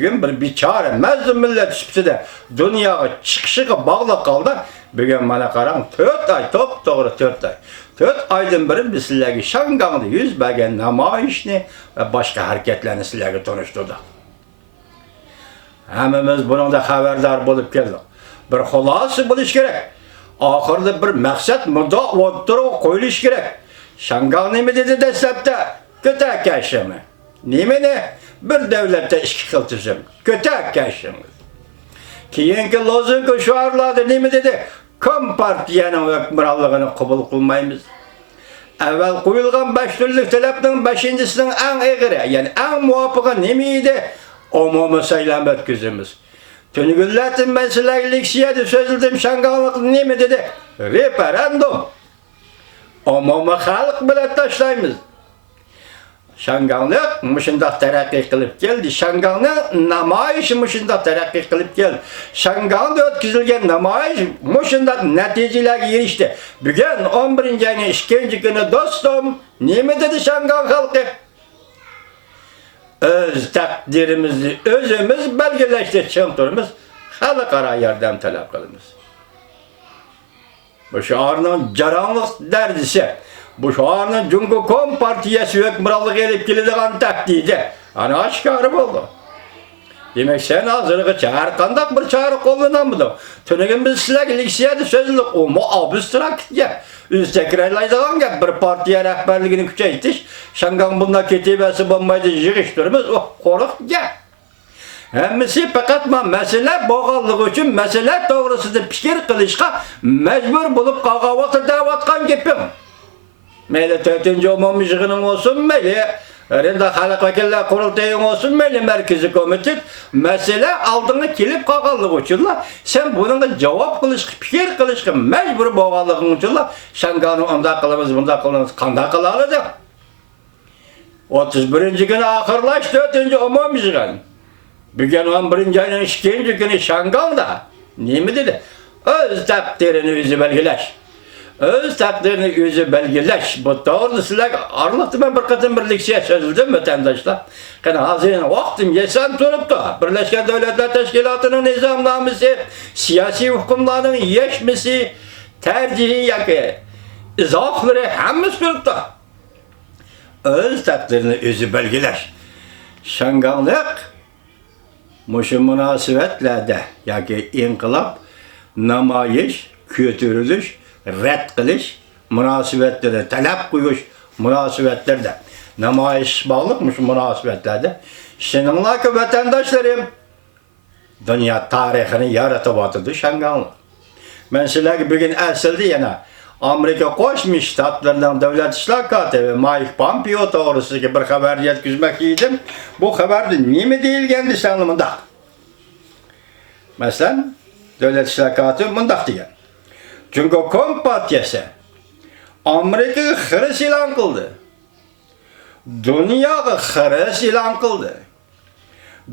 Bugün bir biçare mezun millet şüpheside dünyaya çıkışıga bağlı kaldı. Bugün bana karan 4 ay, top doğru 4 ay. 4 aydan beri biz sizlerge Şangang'da yüz bergen namayişini ve başka hareketlerini sizlerge tanıştırdı. Hemimiz bunun da haberdar bulup geldik. Bir hulası buluş gerek. Ahırda bir maksat müdda oturup koyuluş gerek. Şangang ne mi dedi desepte? Kötü yaşamı. Ne? Bir devlette işki kıltızım. Kötü yaşamı. Kiyinki lozungu şuarladı ne mi dedi? Kompartiyanın hükümranlığını kabul kılmayımız. Evvel koyulgan 5 türlük talepnin 5.'sinin en eğri, yani en muvaffakı ne miydi? Umumu seylem etkizimiz. Tünügülletin meselelik siyadi sözüldüm Şanganglık ne mi dedi? Referandum. Umumu halk bile taşlayımız. Şanganglık mışındak terakki kılıp geldi. Şanganglık namayişi mışındak terakki kılıp geldi. Şangang'da ötküzülgen namayış mışındak neticelerine erişti. Bugün 11. ayının 2. günü dostum ne mi dedi Şangang halkı? Öz takdirimizi özümüz belgeleştireceğimiz halkara yardım talep kılımız. Bu şaharının caranlık derdisi, bu şaharının Cumhuriyet Kom Partiyesi hükümranlık edip geldiğin takdirde, hani aşkarı oldu. Demek sen hazırlığı çağır, kandak bir çağrı kullanamadım. Tünegin biz sizlerle liksiyede sözlük, o mu abstrak ya. Üstekrarlaydıgan ya bir partiye rehberliğini küçeytiş, Şangang bunda ketibesi bulmaydı yığıştırımız, o koruk ya. Hemisi fakat mesele boğallık için mesele doğrusunda fikir kılışka mecbur bulup kağavatı davatkan gibim. Meyli 4. olmamış yığının olsun, meyli Rende halk vekiller kurultayın olsun, meyli merkezi komite mesele aldığını kilip kağallık içinla sen bunun cevap kılışkı, fikir kılışkı mecbur boğallıkın içinla Şangang'ı onda kılımız, bunda kılımız, kanda kılalı da 31. günü ahırlaş 4. olmamış yığın. Bugün 11. ayının 2. günü Şangang'da ne mi dedi? Öz takdirini yüzü belgeleş. Öz takdirini yüzü belgeleş. Bu doğru sizler anlatıma bir kadın birlikçiye sözüldüm vatandaşlar. Yani hazine vaktim yesen turup da Birleşken Devletler Teşkilatı'nın nizamnaması, siyasi hükümlerin yeşmesi, tercihi yakı, izahları hemimiz turup da öz takdirini yüzü belgeleş. Şanganglık Muşu münasebetlerde yani inkılap, namayiş, kötürülüş, red kılış, münasebetlerde, talep koyuş münasebetlerde, namayiş bağlıkmış münasebetlerde. Seninle ki vatandaşlarım, dünya tarihini yaratıp atıdı Şanganglı. Ben sizlerle bugün esildi yana, Amerika Koşmuş Ştatlarından Devlet İşler Katibi Mike Pompeo doğrusu ki bir haber yetkizmek idim. Bu haber de niye mi değil kendisi anlamında? Mesela Devlet İşler Katibi mındak diyen. Çünkü Kom Partiyası Amerika'yı hırs ilan kıldı. Dünyayı hırs ilan kıldı.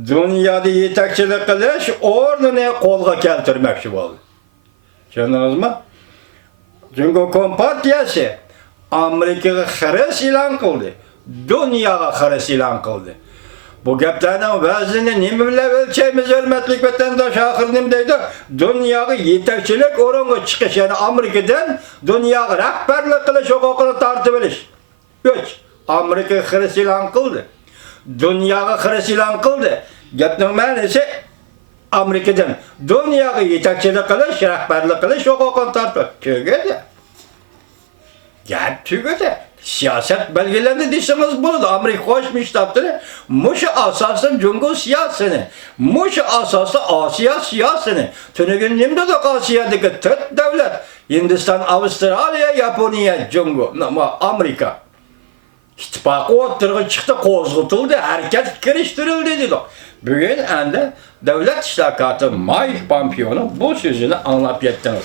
Dünyada yetekçilik kılış ordunu kolga keltirmekçi oldu. Anladınız mı? Çünkü Kom Partiyası Amerika'ya hırs ilan kıldı. Dünyaya hırs ilan kıldı. Bu geplerden bazını ne bile ölçeğimiz hürmetlik vatandaş ahır deydi? Dünyaya yetekçilik oranı çıkış yani Amerika'dan dünyaya rehberlik kılış hukukunu tartıbiliş. 3. Amerika hırs ilan kıldı. Dünyaya hırs ilan kıldı. Gepnin manisi Amerika'dan dünyaya yetekçilik kılış, rehberlik kılış hukukunu tartıbiliş. Tügede. Gel tügede. Siyaset belgelendi diyseniz bunu da Amerika Koşmuş Ştatları Muşu asasın Cungu siyasını, Muşu asası Asya siyasını, tünügün nimde de Asya'daki 4 devlet, Hindistan, Avustralya, Japonya, Cungu, ama Amerika. İttifakı oturgu çıktı, kozgutuldu, herkes giriştirildi dedi. Bugün ende devlet işlakatı Mike Pompeo'nun bu sözünü anlap yettiniz.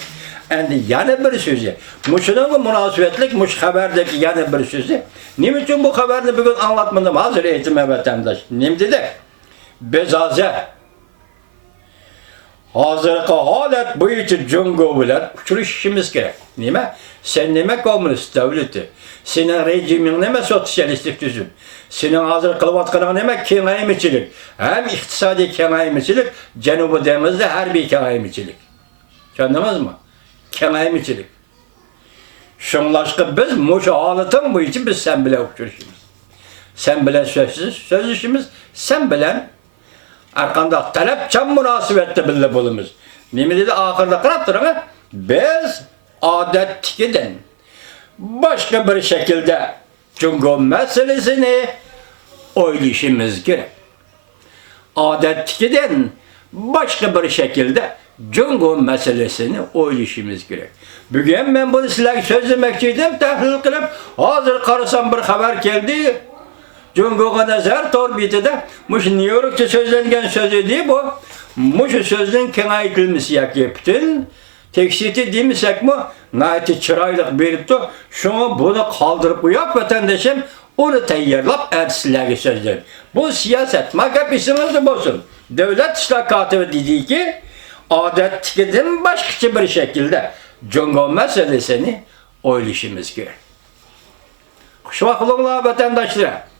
Endi yana bir sözü. Muşunun münasebetlik, muş haberdeki yana bir sözü. Nim için bu haberini bugün anlatmadım hazır eğitime vatandaş. Nim dedi? Bezaze. hazırki halet boyunca Cungo bilen uçuruşumuz gerek. Nime? Sen nime komünist devleti? Senin rejimin nime sosyalistik düzüm? Senin hazır kılıvatkanın nime kengayimçilik? Hem iktisadi kengayimçilik, Cenubu Deniz'de harbi kengayimçilik. Kendiniz mi? Kengayimçilik. Şunlaşkı biz muşu halatın bu için biz sen bile uçuruşumuz. Sen bilen sözüşümüz, sen bilen arkanda talepçen münasebette bile bulumuz. Nemi dedi ahırda kırattırın biz adettikiden başka bir şekilde Cungo meselesini oylayışımız gerek. Adettikiden başka bir şekilde Cungo meselesini oylayışımız gerek. Bugün ben bunu sizlerle sözlemekçiydim, tahlil kılıp hazır karısam bir haber geldi. Cungo'ga nazar torbitede muş New York'ta sözlengen sözü değil bu. Muş sözün kengaytılması yakıptın. Teksiti demişsek mi? Naiti çıraylık berip de şunu bunu kaldırıp uyap vatandaşım onu teyyarlap ersilerge sözler. Bu siyaset makabisiniz de bozun. Devlet işlakatı dediği ki adetlikten başka bir şekilde Cungo meselesini oylaşımız gerek. Şu vakıflıkla vatandaşlara